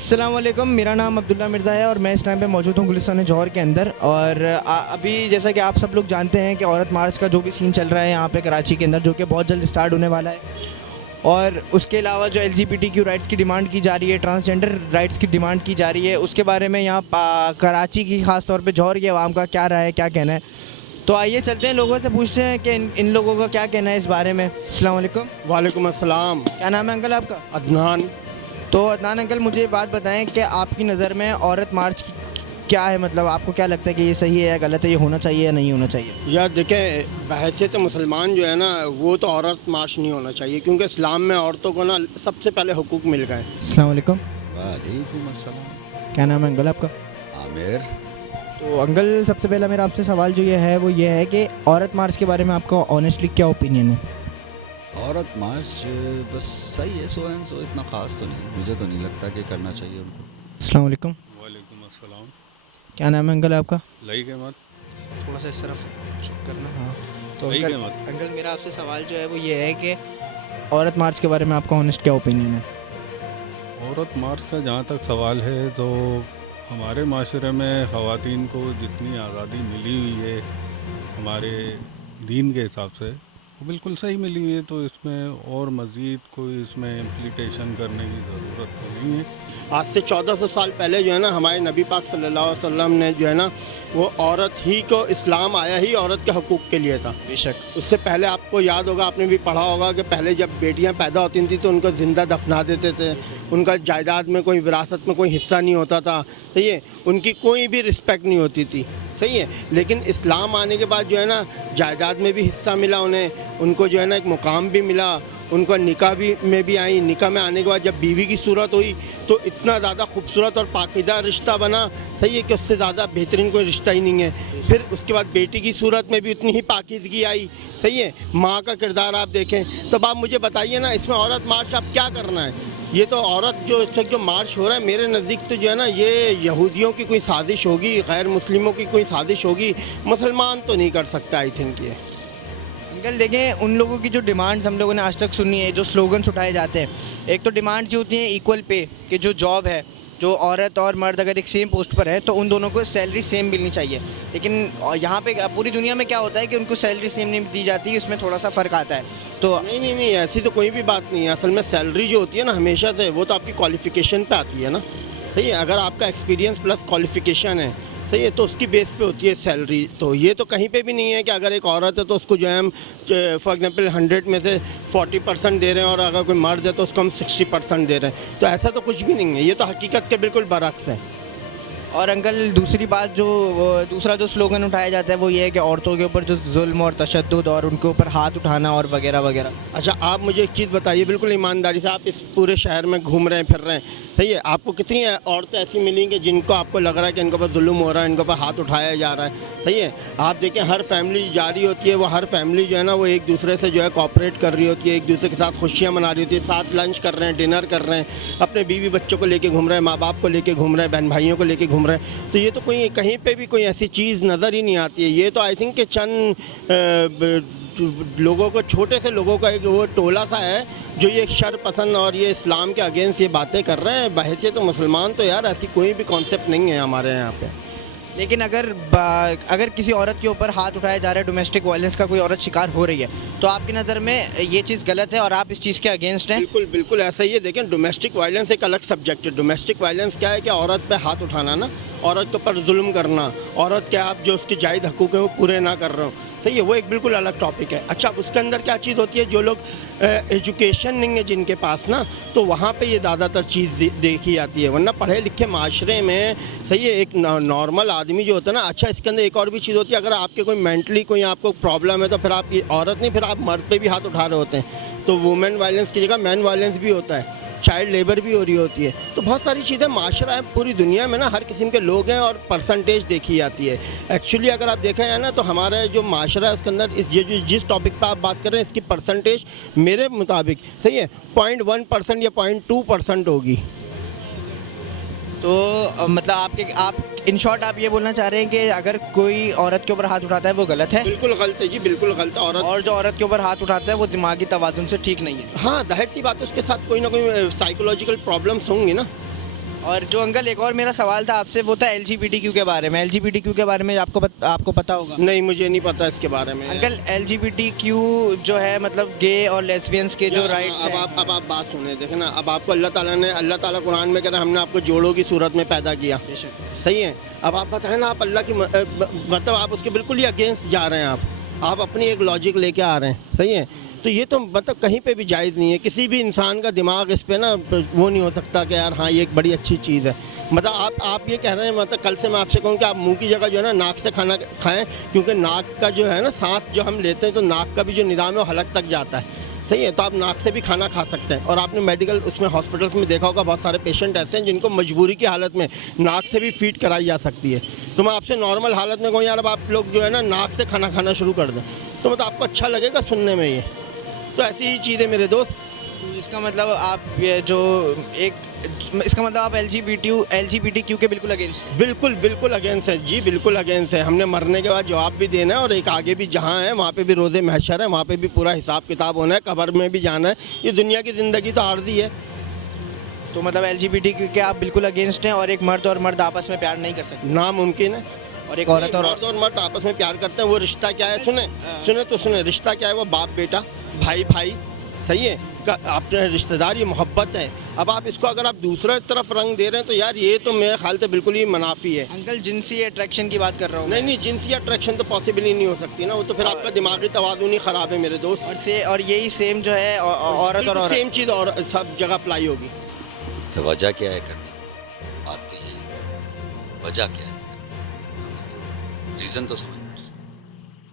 अस्सलाम वालेकुम, मेरा नाम अब्दुल्ला मिर्ज़ा है और मैं इस टाइम पे मौजूद हूँ गुलिस्तान जौहर के अंदर। और अभी जैसा कि आप सब लोग जानते हैं कि औरत मार्च का जो भी सीन चल रहा है यहाँ पे कराची के अंदर, जो कि बहुत जल्द स्टार्ट होने वाला है। और उसके अलावा जो LGBTQ राइट्स की डिमांड की जा रही है, ट्रांसजेंडर राइट्स की डिमांड की जा रही है, उसके बारे में यहाँ कराची की ख़ास तौर पर जौहर की आवाम का क्या राय है, क्या कहना है। तो आइए चलते हैं, लोगों से पूछते हैं कि इन लोगों का क्या कहना है इस बारे में। अस्सलाम वालेकुम। वालेकुम अस्सलाम। क्या नाम है अंकल आपका? अदनान। तो अदनान अंकल, मुझे बात बताएं कि आपकी नज़र में औरत मार्च की क्या है, मतलब आपको क्या लगता है कि ये सही है या गलत है, ये होना चाहिए या नहीं होना चाहिए? यार देखें, बहैसियत मुसलमान जो है ना, वो तो औरत मार्च नहीं होना चाहिए, क्योंकि इस्लाम में औरतों को ना सबसे पहले हुकूक मिल गए। अस्सलाम वालेकुम। वालेकुम अस्सलाम। क्या नाम है अंकल आपका? आमिर। तो अंकल, सबसे पहला मेरा आपसे सवाल जो ये है वो ये है कि औरत मार्च के बारे में आपका ऑनेस्टली क्या ओपिनियन है? औरत मार्च बस सही है, सो एंड सो, इतना ख़ास तो नहीं, मुझे तो नहीं लगता कि करना चाहिए उनको। अस्सलाम वालेकुम। वालेकुम अस्सलाम। क्या नाम है अंकल आपका? लई के मत। थोड़ा सा इस तरफ चुप करना। हाँ, तो लई के अंकल, मत। अंकल मेरा आपसे सवाल जो है वो ये है कि औरत मार्च के बारे में आपका ऑनेस्ट क्या ओपिनियन है? औरत मार्च का जहाँ तक सवाल है, तो हमारे माशरे में ख़वातीन को जितनी आज़ादी मिली हुई है हमारे दीन के हिसाब से, वो बिल्कुल सही मिली हुई है। तो इसमें और मज़ीद कोई इसमें इम्प्लीटेशन करने की ज़रूरत तो नहीं है। आज से 1400 साल पहले जो है ना, हमारे नबी पाक सल्लल्लाहु अलैहि वसल्लम ने जो है ना, वो औरत ही को, इस्लाम आया ही औरत के हकूक़ के लिए था। बेशक। उससे पहले आपको याद होगा, आपने भी पढ़ा होगा कि पहले जब बेटियां पैदा होती थी तो उनको ज़िंदा दफना देते थे। उनका जायदाद में कोई विरासत में कोई हिस्सा नहीं होता था, सही है, उनकी कोई भी रिस्पेक्ट नहीं होती थी, सही है। लेकिन इस्लाम आने के बाद जो है ना, जायदाद में भी हिस्सा मिला उन्हें, उनको जो है ना एक मुकाम भी मिला, उनको निकाह भी में भी आई। निकाह में आने के बाद जब बीवी की सूरत हुई तो इतना ज़्यादा खूबसूरत और पाकीज़ा रिश्ता बना, सही है, कि उससे ज़्यादा बेहतरीन कोई रिश्ता ही नहीं है। फिर उसके बाद बेटी की सूरत में भी उतनी ही पाकीज़गी आई, सही है। माँ का किरदार आप देखें, तो आप मुझे बताइए ना, इसमें औरत मार्च आप क्या करना है? ये तो औरत जो इस वक्त जो मार्च हो रहा है, मेरे नज़दीक तो जो है ना, ये यहूदियों की कोई साजिश होगी, गैर मुस्लिमों की कोई साजिश होगी, मुसलमान तो नहीं कर सकता आई थिंक ये। अंकल देखें, उन लोगों की जो डिमांड्स हम लोगों ने आज तक सुनी है, जो स्लोगन्स उठाए जाते हैं, एक तो डिमांड्स ये होती हैं इक्वल पे, कि जो जॉब है, जो औरत और मर्द अगर एक सेम पोस्ट पर है तो उन दोनों को सैलरी सेम मिलनी चाहिए। लेकिन यहाँ पे पूरी दुनिया में क्या होता है कि उनको सैलरी सेम नहीं दी जाती, इसमें थोड़ा सा फ़र्क आता है। तो नहीं, ऐसी तो कोई भी बात नहीं है। असल में सैलरी जो होती है ना, हमेशा से वो तो आपकी क्वालिफ़िकेशन पे आती है ना, सही है। अगर आपका एक्सपीरियंस प्लस क्वालिफ़िकेशन है, सही है, तो उसकी बेस पे होती है सैलरी। तो ये तो कहीं पे भी नहीं है कि अगर एक औरत है तो उसको जो है हम फॉर एग्जांपल 100 में से 40% दे रहे हैं, और अगर कोई मर्द है तो उसको हम 60% दे रहे हैं। तो ऐसा तो कुछ भी नहीं है, ये तो हकीकत के बिल्कुल बरअक्स है। और अंकल, दूसरी बात दूसरा जो स्लोगन उठाया जाता है वो ये है कि औरतों के ऊपर जो जुल्म और तशद्दुद और उनके ऊपर हाथ उठाना और वगैरह वगैरह। अच्छा, आप मुझे एक चीज़ बताइए बिल्कुल ईमानदारी से, आप इस पूरे शहर में घूम रहे हैं, फिर रहे हैं, सही है, आपको कितनी औरतें ऐसी मिलेंगी जिनको आपको लग रहा है कि इनके ऊपर जुल्म हो रहा है, इनके ऊपर हाथ उठाया जा रहा है, सही है। आप देखें, हर फैमिली जा रही होती है, वो हर फैमिली जो है ना, वो एक दूसरे से जो है कोऑपरेट कर रही होती है, एक दूसरे के साथ खुशियाँ मना रही होती है, साथ लंच कर रहे हैं, डिनर कर रहे हैं, अपने बीवी बच्चों को लेके घूम रहे हैं, माँ बाप को लेके घूम रहे हैं, बहन भाइयों को लेके घूम रहे हैं। तो ये तो कोई कहीं पे भी कोई ऐसी चीज़ नज़र ही नहीं आती है। ये तो आई थिंक कि चंद लोगों को, छोटे से लोगों का एक वो टोला सा है जो ये शर पसंद और ये इस्लाम के अगेंस्ट ये बातें कर रहे हैं। बहैसियत तो मुसलमान तो यार ऐसी कोई भी कॉन्सेप्ट नहीं है हमारे यहाँ पे। लेकिन अगर किसी औरत के ऊपर हाथ उठाया जा रहा है, डोमेस्टिक वायलेंस का कोई औरत शिकार हो रही है, तो आपकी नज़र में ये चीज़ गलत है और आप इस चीज़ के अगेंस्ट हैं? बिल्कुल बिल्कुल ऐसा ही है। देखें, डोमेस्टिक वायलेंस एक अलग सब्जेक्ट है। डोमेस्टिक वायलेंस क्या है कि औरत पे हाथ उठाना ना, औरत के ऊपर जुल्म करना, औरत के आप जो उसके जायज़ हकूक़ हैं वो पूरे ना कर रहे हो, सही है, वो एक बिल्कुल अलग टॉपिक है। अच्छा, उसके अंदर क्या चीज़ होती है, जो लोग एजुकेशन नहीं है जिनके पास ना, तो वहाँ पे ये ज़्यादातर चीज़ देखी जाती है। वरना पढ़े लिखे माशरे में, सही है, एक नॉर्मल आदमी जो होता है ना। अच्छा, इसके अंदर एक और भी चीज़ होती है, अगर आपके कोई मेंटली कोई आपको प्रॉब्लम है तो फिर आप औरत नहीं, फिर आप मर्द पे भी हाथ उठा रहे होते हैं। तो वुमेन वायलेंस की जगह मैन वायलेंस भी होता है, चाइल्ड लेबर भी हो रही होती है। तो बहुत सारी चीज़ें, माशरा है पूरी दुनिया में ना, हर किस्म के लोग हैं और परसेंटेज देखी जाती है। एक्चुअली अगर आप देखें है ना, तो हमारा जो माशरा है उसके अंदर ये जिस टॉपिक पर आप बात कर रहे हैं, इसकी परसेंटेज मेरे मुताबिक, सही है, 0.1% या 0.2% होगी। तो मतलब आप इन शॉर्ट आप ये बोलना चाह रहे हैं कि अगर कोई औरत के ऊपर हाथ उठाता है वो गलत है? बिल्कुल गलत है जी, बिल्कुल गलत है। और जो औरत के ऊपर हाथ उठाता है वो दिमागी तवाज़ुन से ठीक नहीं है? हाँ, जाहिर सी बात है, उसके साथ कोई ना कोई साइकोलॉजिकल प्रॉब्लम्स होंगी ना। और जो अंकल एक और मेरा सवाल था आपसे वो था LGBTQ के बारे में। LGBTQ के बारे में आपको पता होगा। नहीं, मुझे नहीं पता इसके बारे में। अंकल LGBTQ जो है मतलब गे और लेस्बियंस के जो राइट्स हैं। अब आप बात सुने, देखें ना, अब आपको अल्लाह ताला कुरान में कह रहा है हमने आपको जोड़ों की सूरत में पैदा किया, सही है। अब आप बताएं ना, आप अल्लाह की मतलब आप उसके बिल्कुल ही अगेंस्ट जा रहे हैं। आप अपनी एक लॉजिक लेके आ रहे हैं, सही है। तो ये तो मतलब कहीं पे भी जायज़ नहीं है। किसी भी इंसान का दिमाग इस पे ना वो नहीं हो सकता कि यार हाँ ये एक बड़ी अच्छी चीज़ है। मतलब आप ये कह रहे हैं, मतलब कल से मैं आपसे कहूँ कि आप मुंह की जगह जो है ना नाक से खाना खाएं, क्योंकि नाक का जो है ना सांस जो हम लेते हैं तो नाक का भी जो निज़ाम है वो हलक तक जाता है, सही है। तो आप नाक से भी खाना खा सकते हैं। और आपने मेडिकल उसमें हॉस्पिटल्स में देखा होगा बहुत सारे पेशेंट ऐसे हैं जिनको मजबूरी की हालत में नाक से भी फीड कराई जा सकती है। तो मैं आपसे नॉर्मल हालत में कहूँ यार अब आप लोग जो है ना नाक से खाना खाना शुरू कर दें तो मतलब आपको अच्छा लगेगा सुनने में ये। तो ऐसी ही चीज़ है मेरे दोस्त। तो इसका मतलब आप ये जो एक इसका मतलब आप LGBTQ के बिल्कुल अगेंस्ट हैं। बिल्कुल अगेंस्ट है जी, बिल्कुल अगेंस्ट है। हमने मरने के बाद जवाब भी देना है और एक आगे भी जहाँ है वहाँ पे भी रोज़े महशर है, वहाँ पे भी पूरा हिसाब किताब होना है, कब्र में भी जाना है। ये दुनिया की ज़िंदगी तो आर्जी है। तो मतलब LGBTQ के आप बिल्कुल अगेंस्ट हैं और एक मर्द और मर्द आपस में प्यार नहीं कर सकते, नामुमकिन है। और एक औरत और मर्द आपस में प्यार करते हैं। वो रिश्ता क्या है, सुने रिश्ता क्या है, वो बाप बेटा भाई भाई, सही है। अपने रिश्तेदार, ये मोहब्बत है। अब आप इसको अगर आप दूसरे तरफ रंग दे रहे हैं तो यार ये तो मेरे ख्याल से बिल्कुल ही मुनाफी है। अंकल जिनसी अट्रैक्शन की बात कर रहा हूँ। नहीं, जिनसी अट्रैक्शन तो पॉसिबल ही नहीं हो सकती ना, वो तो फिर आपका दिमागी तवाज़ुन ही ख़राब है मेरे दोस्त। और यही सेम जो है औरत और औरत सेम चीज़ और सब जगह अप्लाई होगी। तो वजह क्या है करने की? बात तो ये है, वजह क्या है? रीज़न तो समझ में,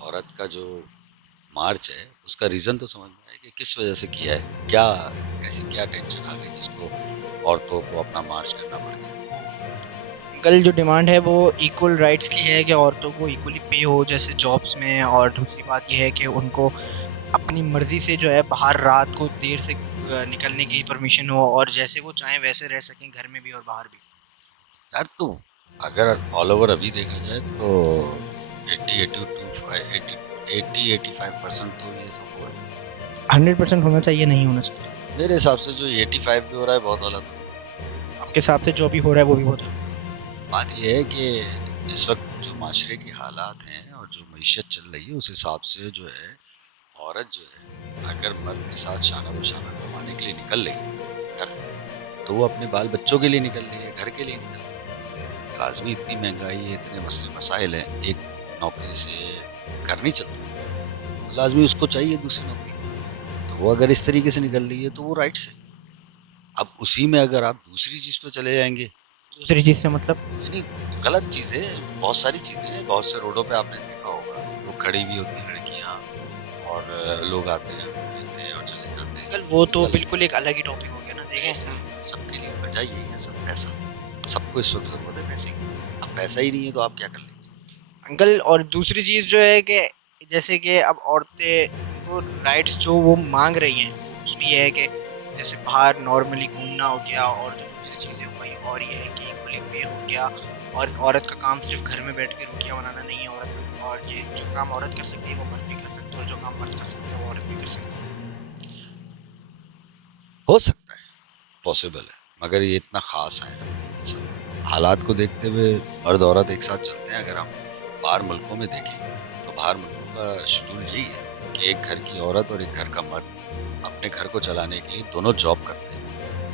औरत का जो मार्च है उसका रीज़न तो समझ में है कि किस वजह से किया है, क्या ऐसी क्या टेंशन आ गई जिसको औरतों को अपना मार्च करना पड़ गया। अंकल जो डिमांड है वो इक्वल राइट्स की है कि औरतों को इक्वली पे हो जैसे जॉब्स में, और दूसरी बात यह है कि उनको अपनी मर्ज़ी से जो है बाहर रात को देर से निकलने की परमिशन हो और जैसे वो चाहें वैसे रह सकें घर में भी और बाहर भी। यार तो अगर ऑल ओवर अभी देखा जाए तो 80-85% तो ये सब हो रहा है। 100% होना चाहिए, नहीं होना चाहिए। मेरे हिसाब से जो 85 भी हो रहा है बहुत गलत है। आपके हिसाब से जो भी हो रहा है वो भी बहुत। बात यह है कि इस वक्त जो माशरे की हालात हैं और जो मईशत चल रही है उस हिसाब से जो है औरत जो है अगर मर्द के साथ शाना बशाना कमाने के लिए निकल रही है घर से, तो वो अपने बाल बच्चों के लिए निकल रही है, घर के लिए निकल रही है। लाजमी इतनी महंगाई है, इतने मसले मसाइल हैं, एक नौकरी से घर नहीं चलता, लाजमी उसको चाहिए दूसरी नौकरी। तो वो अगर इस तरीके से निकल रही है तो वो राइट्स है। अब उसी में अगर आप दूसरी चीज़ पे चले जाएंगे, दूसरी चीज़ से मतलब यानी गलत चीज़ें, बहुत सारी चीज़ें हैं। बहुत से रोडों पे आपने देखा होगा लोग खड़ी भी होती हैं लड़कियाँ और लोग आते हैं लेते हैं और चले जाते हैं। अंकल वो तो बिल्कुल एक अलग ही टॉपिक हो गया ना। देखें सबके लिए वजह यही है, सब पैसा। सबको इस वक्त ज़रूरत है पैसे की। अब पैसा ही नहीं है तो आप क्या कर लेंगे अंकल। और दूसरी चीज़ जो है कि जैसे कि अब औरतें को राइट्स जो वो मांग रही हैं उसमें यह है कि जैसे बाहर नॉर्मली घूमना हो गया और जो दूसरी चीज़ें हो गई, और ये है कि इक्वली पे हो गया, और औरत का काम सिर्फ घर में बैठ के रोटियाँ बनाना नहीं है औरत, और ये जो काम औरत कर सकती है वो मर्द भी कर सकते हैं, और जो काम मर्द कर सकते हैं वो औरत भी कर सकती है। हो सकता है, पॉसिबल है, मगर ये इतना ख़ास है। सब हालात को देखते हुए मर्द औरत एक साथ चलते हैं। अगर हम बाहर मुल्कों में देखें तो बाहर मुल्कों का शेड्यूल यही है कि एक घर की औरत और एक घर का मर्द अपने घर को चलाने के लिए दोनों जॉब करते हैं।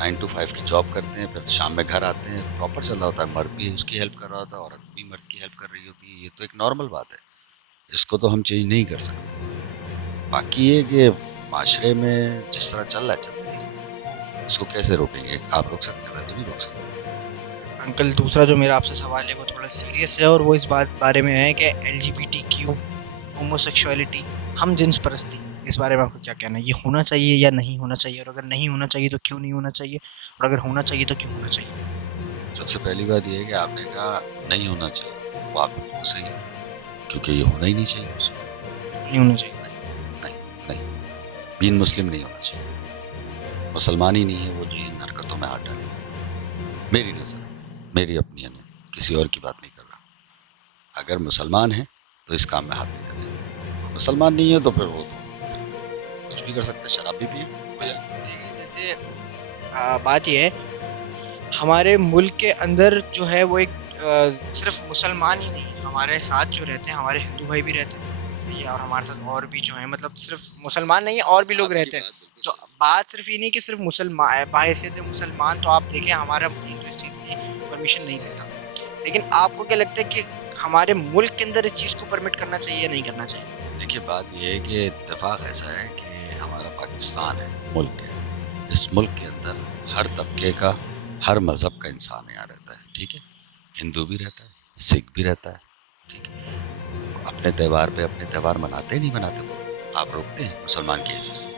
9 to 5 की जॉब करते हैं, फिर शाम में घर आते हैं, प्रॉपर चल रहा होता है। मर्द भी उसकी हेल्प कर रहा होता है, औरत भी मर्द की हेल्प कर रही होती है। ये तो एक नॉर्मल बात है, इसको तो हम चेंज नहीं कर सकते। बाकी ये कि माशरे में जिस तरह चल रहा है चल रही है, इसको कैसे रोकेंगे? आप रोक सकते हैं, मैं तो नहीं रोक सकता। अंकल दूसरा जो मेरा आपसे सवाल है वो थोड़ा सीरियस है, और वो इस बारे में है कि LGBTQ, होमोसेक्सुअलिटी, हम जिन्स परस्ती, इस बारे में आपको क्या कहना है? ये होना चाहिए या नहीं होना चाहिए, और अगर नहीं होना चाहिए तो क्यों नहीं होना चाहिए, और अगर होना चाहिए तो क्यों होना चाहिए? सबसे पहली बात यह है कि आपने कहा नहीं होना चाहिए, वो आप बिल्कुल सही है, क्योंकि ये होना ही नहीं चाहिए। उसको नहीं होना चाहिए। नहीं, बीन मुस्लिम नहीं होना चाहिए। मुसलमान ही नहीं है वो जो इन हरकतों में हाथ डाले। मेरी नज़र, मेरी ओपिनियन है, किसी और की बात नहीं कर रहा। अगर मुसलमान है तो इस काम में हाथ नहीं करें, मुसलमान नहीं है तो फिर वो तो कुछ भी कर सकते, शराब भी पिए। जैसे बात यह है हमारे मुल्क के अंदर जो है वो एक सिर्फ मुसलमान ही नहीं, हमारे साथ जो रहते हैं हमारे हिंदू भाई भी रहते हैं, सही है, और हमारे साथ और भी जो है, मतलब सिर्फ मुसलमान नहीं है और भी लोग आपकी रहते हैं। बात बिल्कुल तो सही बात सिर्फ ये नहीं कि सिर्फ मुसलमान बाहैसियत मुसलमान, तो आप देखें हमारा मुल्क तो इस चीज़ की परमिशन नहीं देता, लेकिन आपको क्या लगता है कि हमारे मुल्क के अंदर इस चीज़ को परमिट करना चाहिए या नहीं करना चाहिए? है। देखिए बात ये है कि इत्तेफाक ऐसा है कि हमारा पाकिस्तान है, मुल्क है। इस मुल्क के अंदर हर तबके का, हर मज़हब का इंसान यहाँ रहता है, ठीक है। हिंदू भी रहता है, सिख भी रहता है, ठीक है। अपने त्यौहार पे अपने त्यौहार मनाते ही नहीं मनाते वो, आप रोकते हैं मुसलमान की हैसियत से,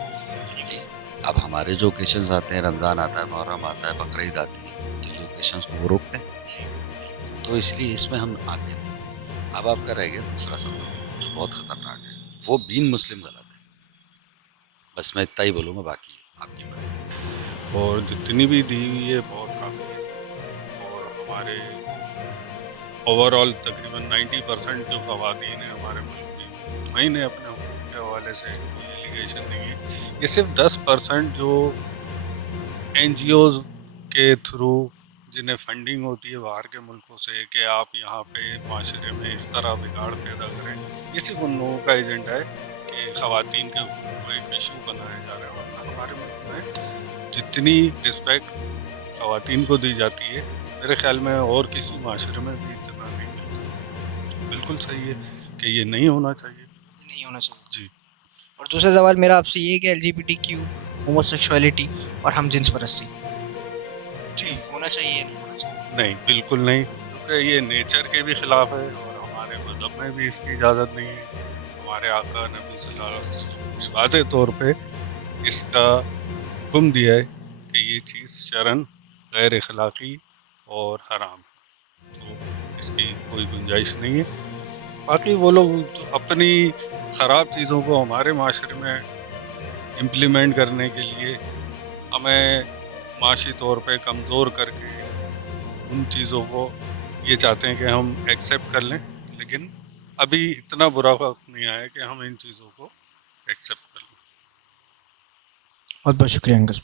ठीक है। अब हमारे जो ओकेशंस आते हैं, रमज़ान आता है, मुहर्रम आता है, बकरीद आती है, तो ये ओकेशंस को वो रोकते हैं, तो इसलिए इसमें हम आते हैं। अब आपका रह गया दूसरा सवाल जो बहुत ख़तरनाक है, वो बीन मुस्लिम गलत है। बस मैं इतना ही बोलूँगा, बाकी आपकी बात। और जितनी भी दी हुई है बहुत काफ़ी है। और हमारे ओवरऑल तकरीबन 90% जो ख़वातीन हैं हमारे मुल्क की, मुतमईन है अपने हुकूक के हवाले से, कोई एलिगेशन नहीं है। ये सिर्फ 10% जो NGOs के थ्रू जिन्हें फंडिंग होती है बाहर के मुल्कों से कि आप यहाँ पे माशरे में इस तरह बिगाड़ पैदा करें, ये सिर्फ उन लोगों का एजेंडा है कि ख़वातीन के हुकूक को एक इशू बनाया जा रहा है। वरना हमारे मुल्क में जितनी रिस्पेक्ट ख़वातीन को दी जाती है, मेरे ख्याल में और किसी माशरे में भी इतना नहीं मिलती। बिल्कुल सही है कि ये नहीं होना चाहिए। नहीं होना चाहिए। जी। और दूसरा सवाल मेरा आपसे ये है कि LGBTQ, होमोसेक्सुअलिटी और हम जिन्स परस्ती जी। होना चाहिए या नहीं होना चाहिए? नहीं, बिल्कुल नहीं, क्योंकि ये नेचर के भी ख़िलाफ़ है और हमारे मज़हब में भी इसकी इजाज़त नहीं है। हमारे आका नबी सल्लल्लाहु अलैहि वसल्लम ने वाज़ेह तौर पे इसका हुक्म दिया है कि ये चीज़ शरअन गैर अखलाक़ी और हराम है, तो इसकी कोई गुंजाइश नहीं है। बाकी वो लोग जो अपनी ख़राब चीज़ों को हमारे माशरे में इम्प्लीमेंट करने के लिए हमें माशी तौर पे कमज़ोर करके उन चीज़ों को ये चाहते हैं कि हम एक्सेप्ट कर लें, लेकिन अभी इतना बुरा वक्त नहीं आया कि हम इन चीज़ों को एक्सेप्ट कर लें। बहुत बहुत शुक्रिया अंकल।